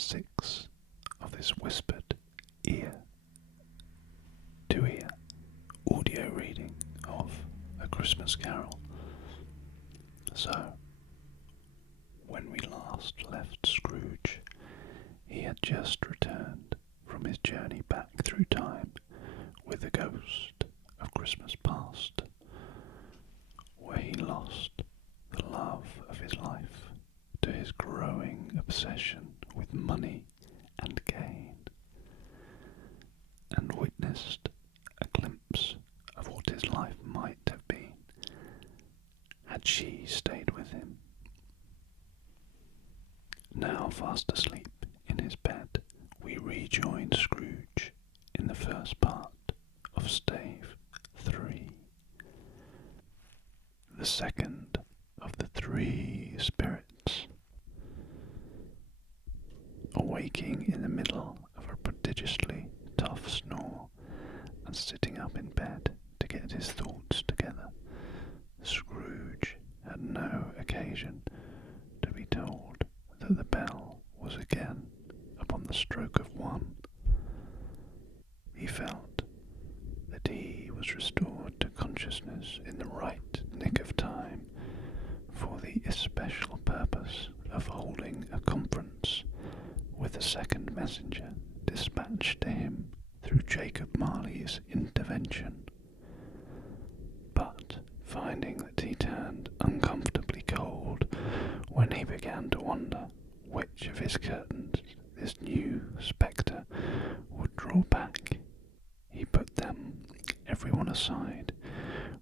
6 of this whispered ear-to-ear audio reading of A Christmas Carol. So, when we last left Scrooge, he had just returned from his journey back through time with the ghost of Christmas past, where he lost the love of his life to his growing obsession with money and gain, and witnessed a glimpse of what his life might have been had she stayed with him. Now fast asleep in his bed, we rejoin Scrooge in the first part of Stave 3. The second of the three spirits, awaking in the middle of a prodigiously tough snore and sitting up in bed to get his thoughts together, Scrooge had no occasion to be told that the bell was again upon the stroke of 1. He felt that he was restored to consciousness in the right nick of time for the especial purpose of holding a conference with the second messenger dispatched to him through Jacob Marley's intervention. But finding that he turned uncomfortably cold when he began to wonder which of his curtains this new spectre would draw back, he put them every one aside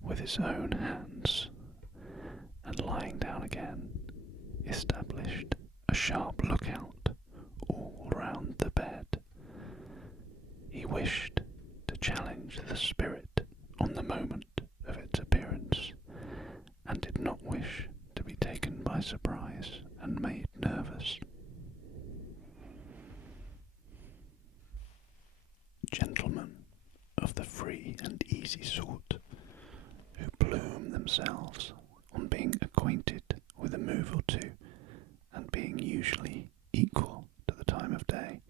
with his own hands, and lying down again, established a sharp lookout all round the bed. He wished to challenge the spirit on the moment of its appearance, and did not wish to be taken by surprise and made nervous. Gentlemen of the free and easy sort, who plume themselves on being acquainted with a move or two, and being usually equal to the time of day,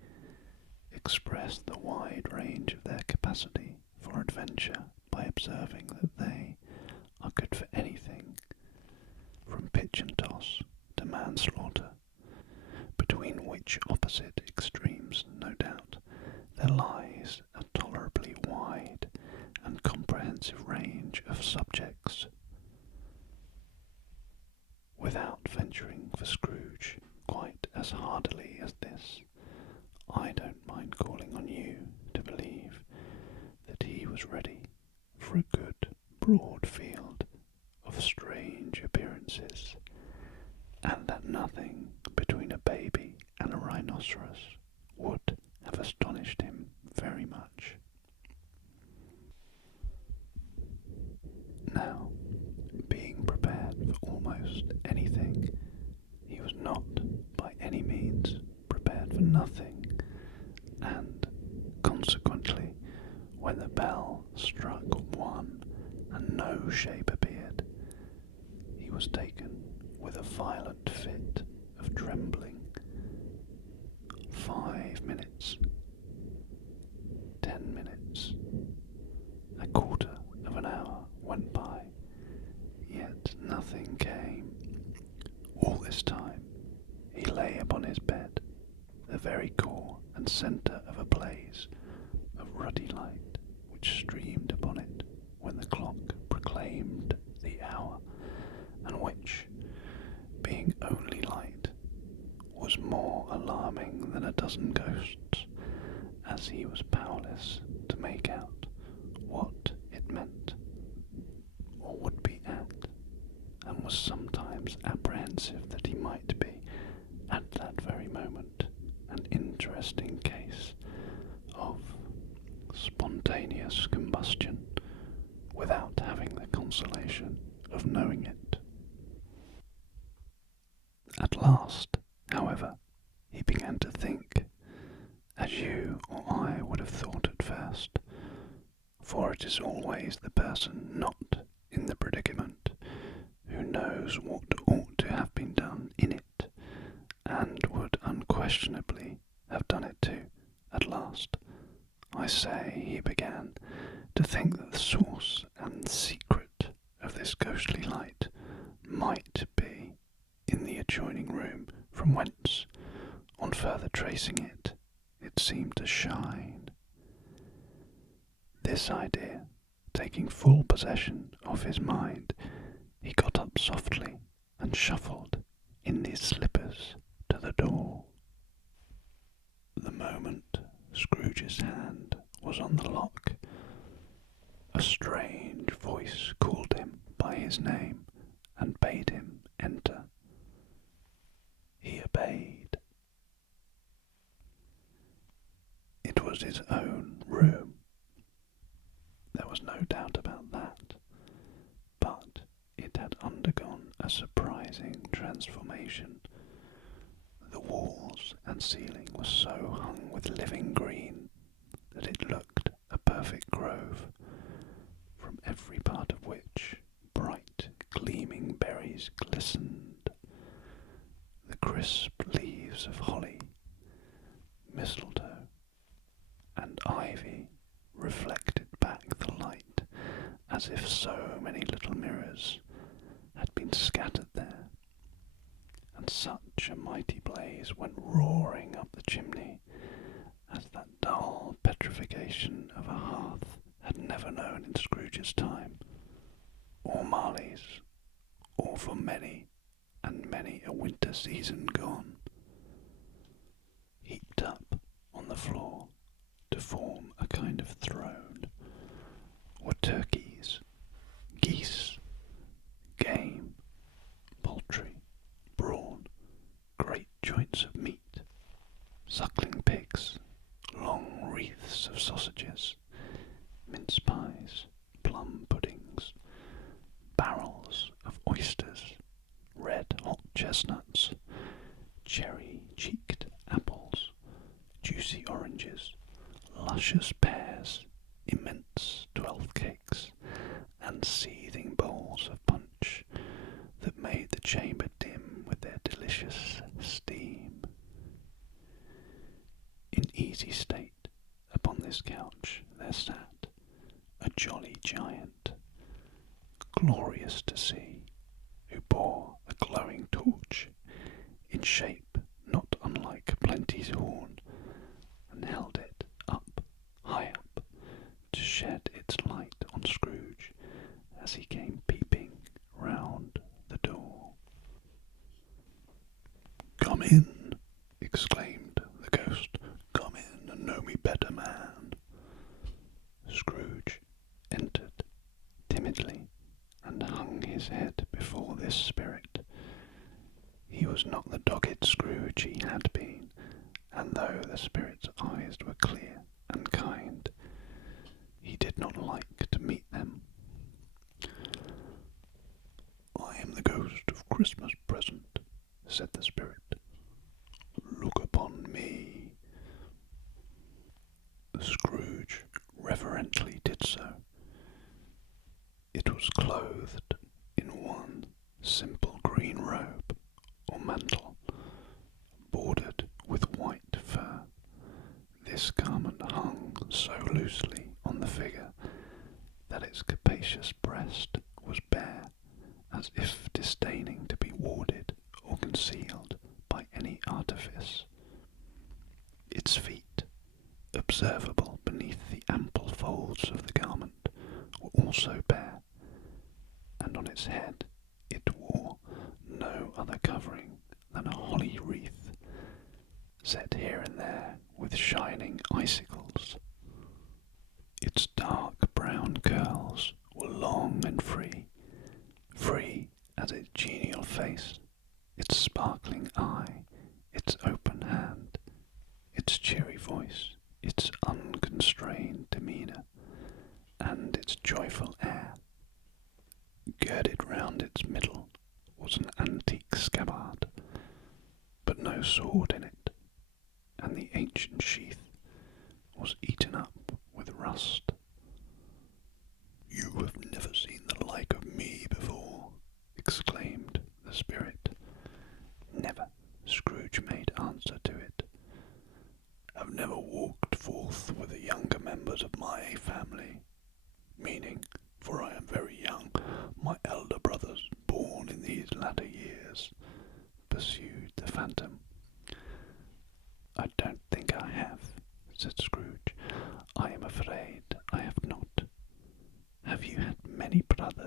express the wide range of their capacity for adventure by observing that they are good for anything, from pitch and toss to manslaughter, between which opposite extremes, no doubt, there lies a tolerably wide and comprehensive range of subjects. Without venturing for Scrooge quite as hardily as this, I don't mind calling on you to believe that he was ready for a good broad field of strange appearances, and that nothing between a baby and a rhinoceros would have astonished him very much. Now, being prepared for almost anything, he was not by any means prepared for nothing, and consequently, when the bell struck 1 and no shape appeared, he was taken with a violent fit of trembling. 5 minutes, 10 minutes, a quarter of an hour went by, yet nothing came. All this time he lay upon his bed, the very core and centre of a blaze of ruddy light which streamed upon it when the clock proclaimed the hour, and which, being only light, was more alarming than a dozen ghosts, as he was powerless to make out what it meant, or would be at, and was sometimes apprehensive that he might be, at that very moment, an interesting case of spontaneous combustion, without having the consolation of knowing it. At last, however, he began to think, as you or I would have thought at first, for it is always the person not in the predicament who knows what ought to have been done in it, and would unquestionably say," he began, "to think that the source and secret of this ghostly light might be in the adjoining room, from whence, on further tracing it, it seemed to shine." This idea taking full possession of his mind, he got up softly and shuffled in his slippers to the door. The moment Scrooge's hand was on the lock, a strange voice called him by his name and bade him enter. He obeyed. It was his own room. There was no doubt about that, but it had undergone a surprising transformation. The walls and ceiling were so hung with living green that it looked a perfect grove, from every part of which bright gleaming berries glistened. The crisp leaves of holly, mistletoe, and ivy reflected back the light as if so many little mirrors had been scattered there, and such a mighty blaze went roaring up the chimney as that dull petrification of a hearth had never known in Scrooge's time, or Marley's, or for many and many a winter season gone. Heaped up on the floor to form a kind of throne were turkeys, geese, game, poultry, brawn, great joints of meat, suckling pigs, long wreaths of sausages, mince pies, plum puddings, barrels of oysters, red hot chestnuts, cherry-cheeked apples, juicy oranges, luscious pears, immense 12 cakes, and seething bowls of punch that made the chamber dim with their delicious steam. In easy state upon this couch there sat a jolly giant, glorious to see, who bore a glowing torch in shape not unlike Plenty's horn, and held it up, high up, to shed its light on Scrooge as he came peeping round the door. "Come in," exclaimed the ghost. "Come in and know me better, man." Scrooge entered timidly and hung his head before this spirit. He was not the dogged Scrooge he had been, and though the spirit's eyes were clear and kind, he did not like to meet them. "I am the ghost of Christmas present," said the spirit. "Look upon me." Scrooge reverently did so. It was clothed in one simple green robe or mantle, bordered with white fur. This garment hung so loosely on the figure that its capacious breast was bare, as if disdaining to be warded or concealed by any artifice. Its feet, observable beneath the ample folds of the garment, were also bare, and on its head it wore no other covering than a holly wreath, set here and there with shining icicles. Its dark brown curls were long and free as its genial face, its sparkling eye, its open hand, its cheery voice, its unconstrained demeanour, and its joyful air. Girded round its middle was an antique scabbard, but no sword in it, and the ancient sheath was eaten up with rust. "You have never seen the like of me before," exclaimed the spirit. "Never," Scrooge made answer to it. "Have never walked forth with a younger member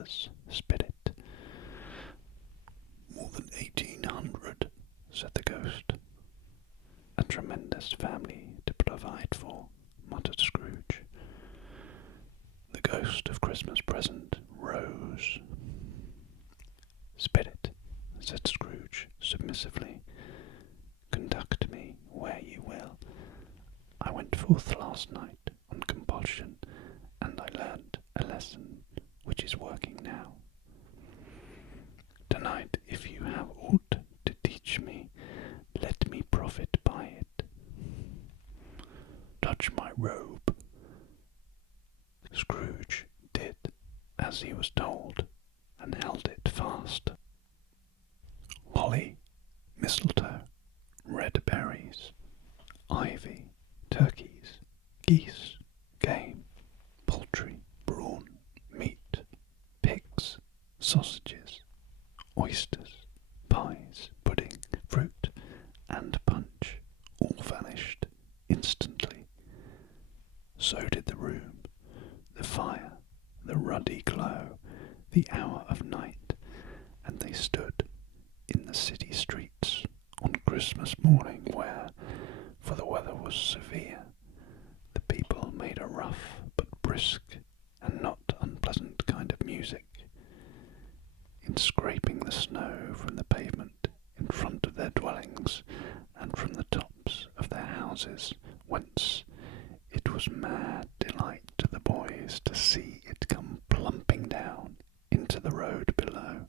members spit it. "More than 1,800, said the ghost. "A tremendous family to provide for," muttered Scrooge. The ghost of Christmas present rose. "Spit it," said Scrooge submissively. "Conduct me where you will. I went forth last night on compulsion, and I learned a lesson which is working now. Tonight, if you have aught to teach me, let me profit by it. Touch my robe." Scrooge did as he was told, and held it fast. Holly, mistletoe, red berries, ivy, turkeys, geese, game, poultry, brawn, meat, pigs, sausages, oysters, pies, pudding, fruit, and punch all vanished instantly. So did the room, the fire, the ruddy glow, the hour of night, and they stood in the city streets on Christmas morning where, for the weather was severe, the people made a rough but brisk and not unpleasant kind of music, in scraping the snow from the pavement in front of their dwellings and from the tops of their houses, whence it was mad delight to the boys to see it come plumping down into the road below,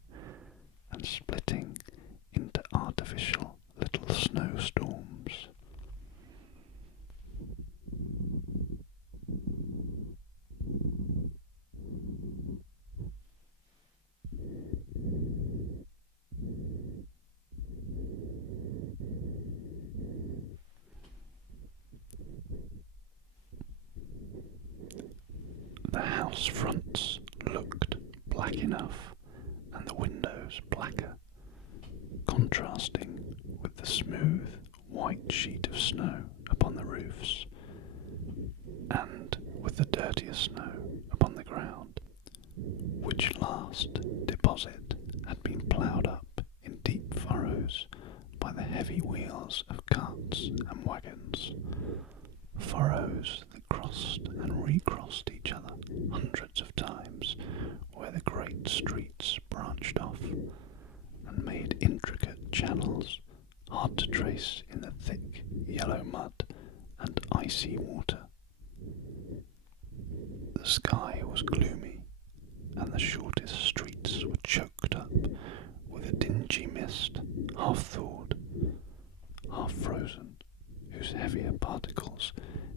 and splitting into artificial little snowstorms. The house fronts looked black enough, and the windows blacker, contrasting with the smooth white sheet of snow upon the roofs, and with the dirtier snow upon the ground, which last deposit had been ploughed up in deep furrows by the heavy wheels of carts and wagons, furrows that crossed and recrossed each other hundreds of times where the great streets branched off and made intricate channels hard to trace in the thick yellow mud and icy water. The sky was gloomy, and the shortest streets were choked up with a dingy mist, half thawed, half frozen, whose heavier particles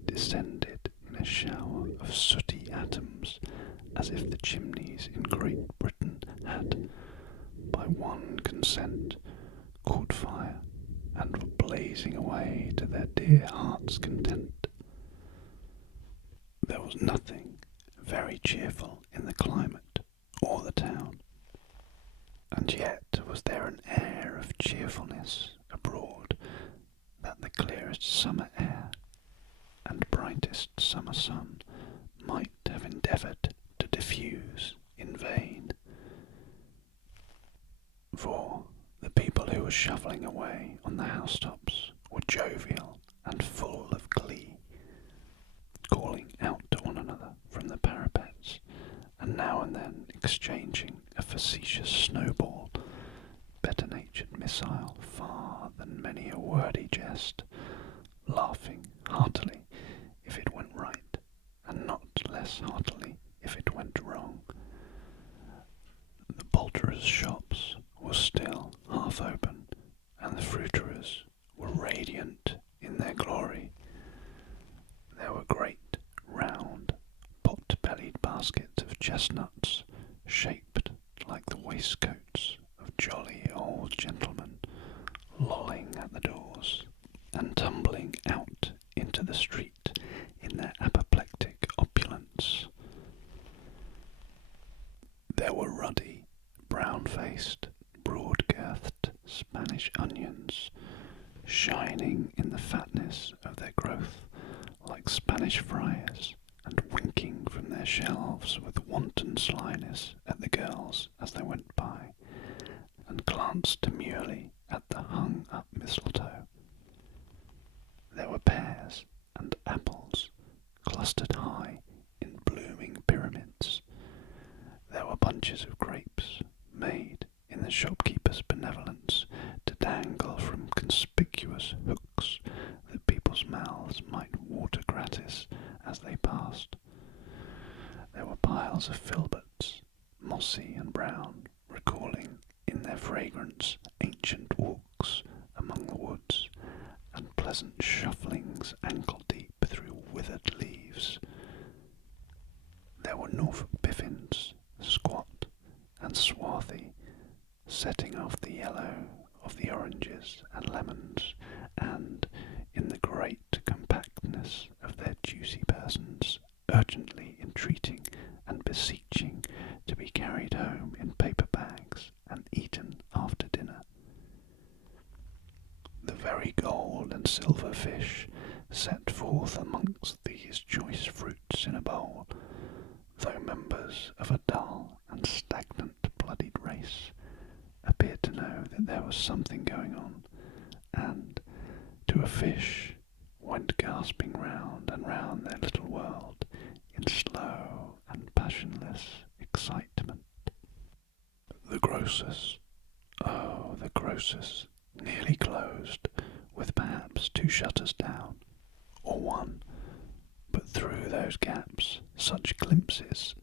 descended in a shower of sooty atoms, as if the chimneys in Great Britain had, by one consent, caught fire, and were blazing away to their dear hearts' content. There was nothing very cheerful in the climate or the town, and yet was there an air of cheerfulness abroad that the clearest summer air and brightest summer sun might have endeavoured to diffuse in vain. For the people who were shovelling away on the housetops were jovial and full of glee, calling out to one another from the parapets, and now and then exchanging a facetious snowball, better-natured missile far than many a wordy jest, laughing heartily if it went right, and not less heartily if it went wrong. The poulterers' shops were still half open, and the fruiterers were radiant in their glory. There were great, round, pot-bellied baskets of chestnuts, shaped like the waistcoats of jolly old gentlemen, lolling at the doors, and tumbling out into the street in their apoplectic opulence. There were ruddy, brown-faced, broad-girthed Spanish onions, shining in the fatness of their growth like Spanish friars, and winking from their shelves with wanton slyness at the girls glanced demurely at the hung-up mistletoe. There were pears and apples clustered high in blooming pyramids. There were bunches of grapes made in the shopkeeper's benevolence to dangle from conspicuous hooks that people's mouths might water gratis as they passed. There were piles of filberts, mossy and brown, recalling in their fragrance ancient walks among the woods and pleasant shufflings ankle-deep through withered leaves. There were Norfolk biffins, squat and swarthy, setting off the yellow of the oranges and lemons, and, in the great compactness of their juicy persons, urgently entreating and beseeching to be carried home in paper bags and eaten after dinner. The very gold and silver fish set forth amongst these choice fruits in a bowl, though members of a dull and stagnant bloodied race, appeared to know that there was something going on, and, to a fish, went gasping round and round their little world in slow and passionless excitement. The grocers, oh, the grocers, nearly closed, with perhaps 2 shutters down, or 1, but through those gaps such glimpses.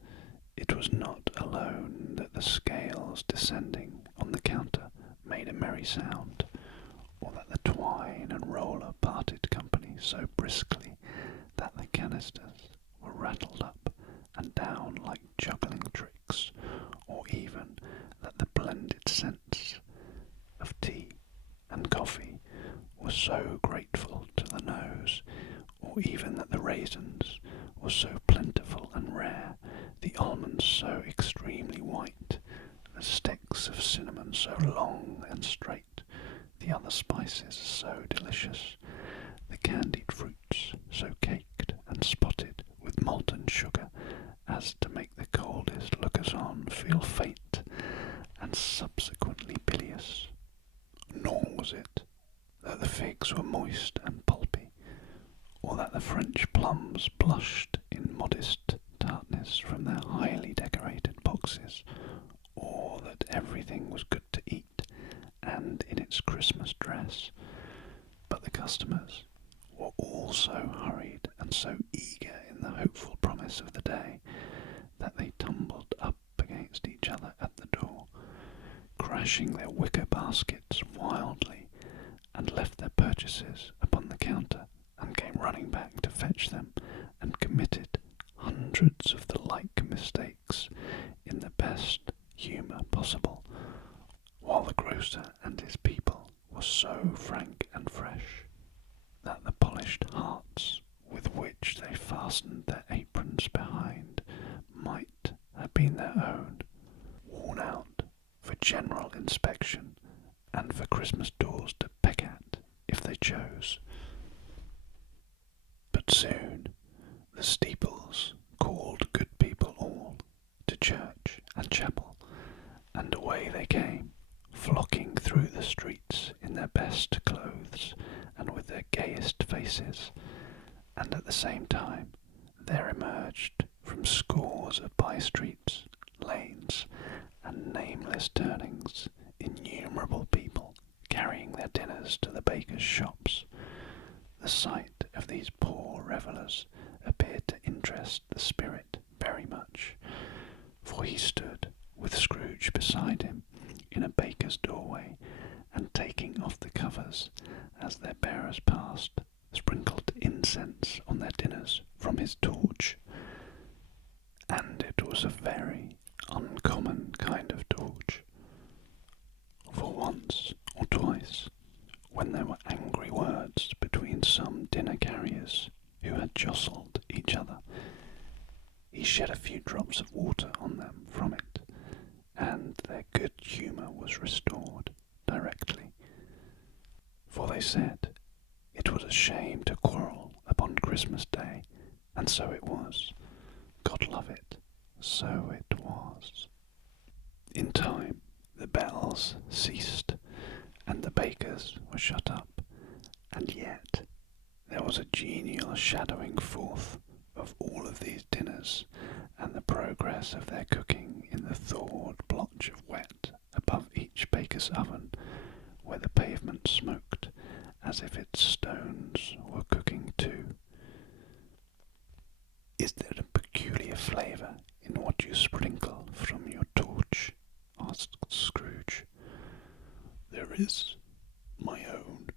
It was not alone that the scales descending on the counter made a merry sound, or that the twine and roller parted company so briskly that the canisters were rattled up and down like juggling tricks, or even that the blended scents of tea and coffee were so grateful to the nose, or even that the raisins were so plentiful and rare, the almonds so extremely white, the sticks of cinnamon so long and straight, the other spices so delicious, the candied fruits so caked and spotted with molten sugar as to make the coldest lookers-on feel faint and subsequently bilious. Nor was it that the figs were moist and pulpy, or that the French plums blushed in modest tartness from their highly decorated boxes, or that everything was good to eat and in its Christmas dress, but the customers were all so hurried and so eager in the hopeful promise of the day that they tumbled up against each other at the door, crashing their wicker baskets wildly, and left their purchases upon the counter and came running back to fetch them, and committed hundreds of the like mistakes in the best humour possible, while the grocer and his people were so frank and fresh that the polished hearts with which they fastened their aprons behind might have been their own, worn out for general inspection and for Christmas doors to peck at if they chose. But soon the steeples called good people all to church and chapel, and away they came, flocking through the streets in their best clothes and with their gayest faces, and at the same time there emerged from scores of by-streets, lanes, and nameless turnings innumerable people carrying their dinners to the bakers' shops. The sight of these poor revellers appeared to interest the spirit very much, for he stood with Scrooge beside him in a baker's doorway, and taking off the covers as their bearers passed, sprinkled incense on their dinners from his torch. And it was a very uncommon kind of torch, for once or twice, when there were angry words between some dinner carriers who had jostled each other, he shed a few drops of water on them from it, and their good humour was restored directly. For they said it was a shame to quarrel upon Christmas Day, and so it was. God love it, so it was. In time the bells ceased bakers were shut up, and yet there was a genial shadowing forth of all of these dinners and the progress of their cooking in the thawed blotch of wet above each baker's oven, where the pavement smoked as if its stones were cooking too. "Is there a peculiar flavour in what you sprinkle from your torch?" asked Scrooge. "There is, my own."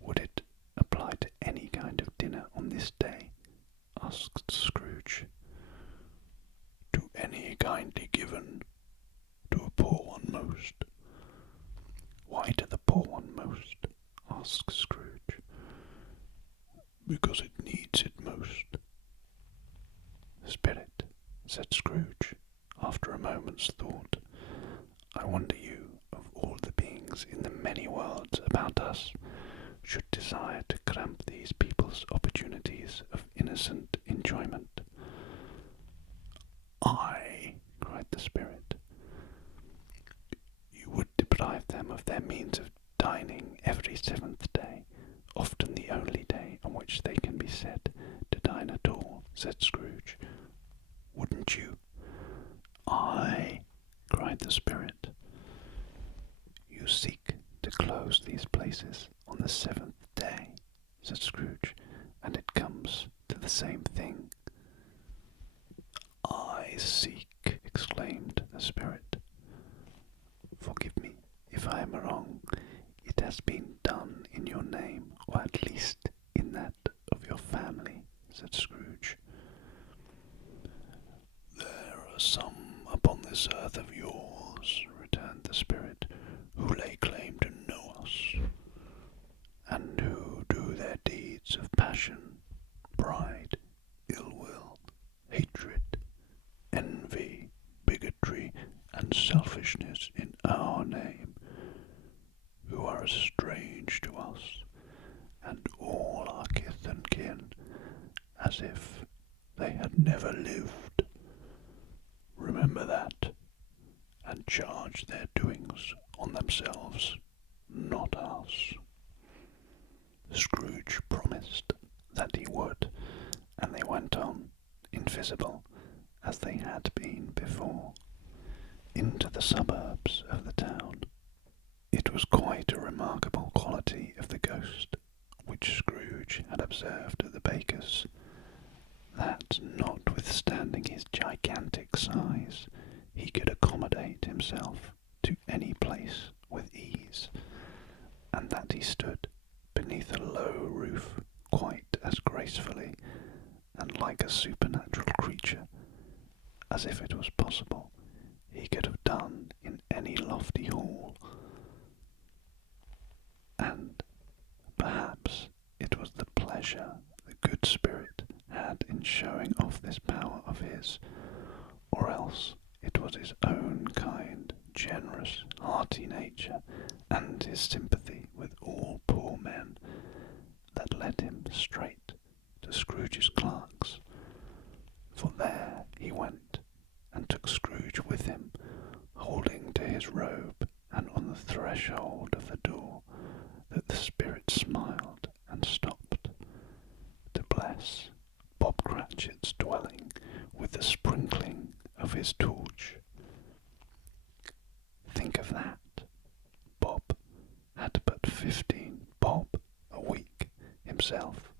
"Would it apply to any kind of dinner on this day?" asked Scrooge. "To any kindly given, to a poor one most." "Why to the poor one most?" asked Scrooge. "Because it needs it most." "Spirit," said Scrooge, after a moment's thought, "I wonder you, of all the beings in the many worlds about us, should desire to cramp these people's opportunities of innocent enjoyment." "Aye," cried the spirit. "You would deprive them of their means of dining every 7th day, often the only day on which they can be said to dine at all," said Scrooge. "Wouldn't you?" "Aye," cried the spirit. "You seek to close these places on the 7th day," said Scrooge, "and it comes to the same thing." "I seek," exclaimed the spirit. "Forgive me if I am wrong. It has been done in your name, or at least in that of your family," said Scrooge. "There are some upon this earth of yours," returned the spirit, "who lay claim to know us, and who do their deeds of passion, pride, ill will, hatred, envy, bigotry, and selfishness in our name, who are as strange to us and all our kith and kin as if they had never lived. Remember that, and charge their doings on themselves, not us." Scrooge promised that he would, and they went on, invisible as they had been before, into the suburbs of the town. It was quite a remarkable quality of the ghost, which Scrooge had observed at the baker's, that, notwithstanding his gigantic size, he could accommodate himself to any place with ease, and that he stood beneath a low roof quite as gracefully and like a supernatural creature as if it was possible he could have done in any lofty hall. And perhaps it was the pleasure the good spirit had in showing off this power of his, or else it was his own kind, generous, hearty nature, and his sympathy with all poor men, that led him straight to Scrooge's clerks. For there he went, and took Scrooge with him, holding to his robe, and on the threshold of the door, that the spirit smiled and stopped, to bless Bob Cratchit's dwelling with the sprinkling of his torch. Think of that! Bob had but 15 bob a week himself.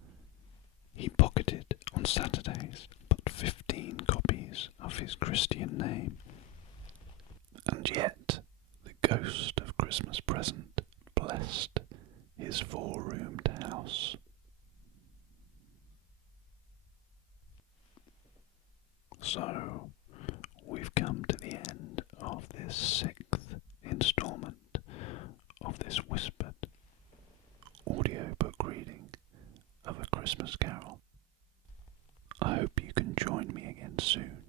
He pocketed on Saturdays but 15 copies of his Christian name. And yet the ghost of Christmas Present blessed his 4-roomed house. So, we've come to the end of this 6th installment of this whispered audiobook reading of A Christmas Carol. I hope you can join me again soon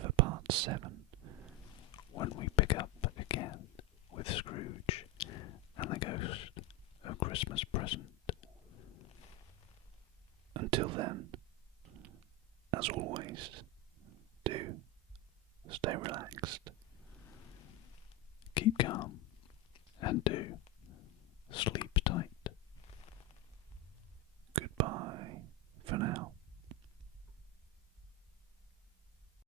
for part 7, when we pick up again with Scrooge and the ghost of Christmas Present. Until then, as always, do stay relaxed, keep calm, and do sleeping.